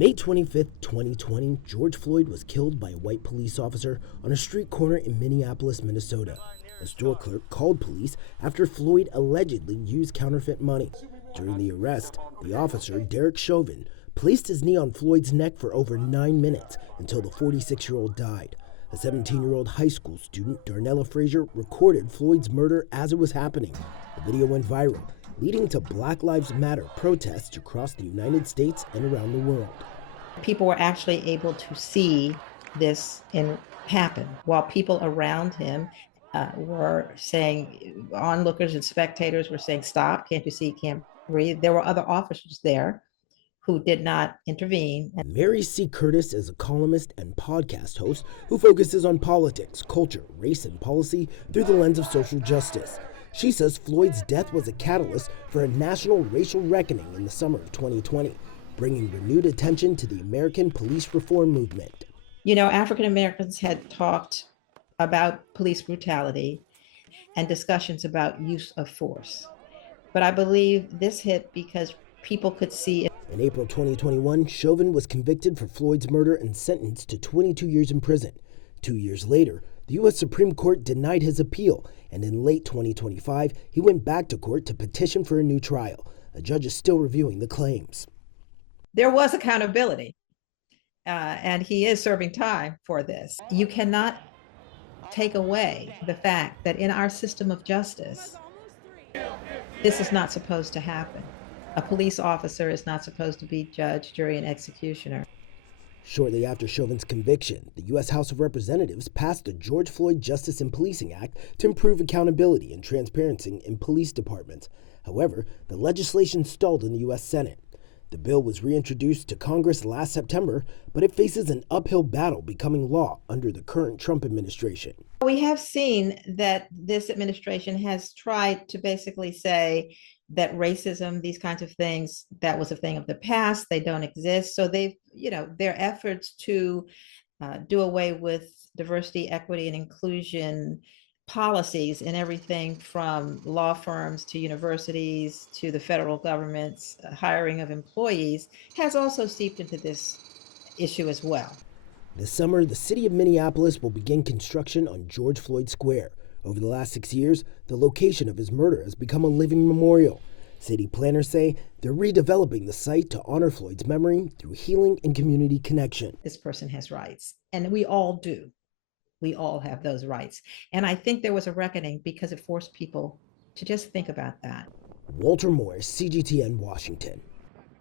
May 25th, 2020, George Floyd was killed by a white police officer on a street corner in Minneapolis, Minnesota. A store clerk called police after Floyd allegedly used counterfeit money. During the arrest, the officer, Derek Chauvin, placed his knee on Floyd's neck for over 9 minutes until the 46-year-old died. A 17-year-old high school student, Darnella Frazier, recorded Floyd's murder as it was happening. The video went viral, leading to Black Lives Matter protests across the United States and around the world. People were actually able to see this happen while people around him were saying, onlookers and spectators were saying, stop, can't you see, can't breathe. There were other officers there who did not intervene. Mary C. Curtis is a columnist and podcast host who focuses on politics, culture, race, and policy through the lens of social justice. She says Floyd's death was a catalyst for a national racial reckoning in the summer of 2020, bringing renewed attention to the American police reform movement. You know, African Americans had talked about police brutality and discussions about use of force. But I believe this hit because people could see it. In April 2021, Chauvin was convicted for Floyd's murder and sentenced to 22 years in prison. 2 years later, the U.S. Supreme Court denied his appeal, and in late 2025, he went back to court to petition for a new trial. A judge is still reviewing the claims. There was accountability, and he is serving time for this. You cannot take away the fact that in our system of justice, this is not supposed to happen. A police officer is not supposed to be judge, jury, and executioner. Shortly after Chauvin's conviction, the U.S. House of Representatives passed the George Floyd Justice and Policing Act to improve accountability and transparency in police departments. However, the legislation stalled in the U.S. Senate. The bill was reintroduced to Congress last September, but it faces an uphill battle becoming law under the current Trump administration. We have seen that this administration has tried to basically say that racism, these kinds of things, that was a thing of the past, they don't exist. So they've, their efforts to do away with diversity, equity, and inclusion policies in everything from law firms to universities to the federal government's hiring of employees has also seeped into this issue as well. This summer, the city of Minneapolis will begin construction on George Floyd Square. Over the last 6 years, the location of his murder has become a living memorial. City planners say they're redeveloping the site to honor Floyd's memory through healing and community connection. This person has rights, and we all do. We all have those rights. And I think there was a reckoning because it forced people to just think about that. Walter Morris, CGTN, Washington.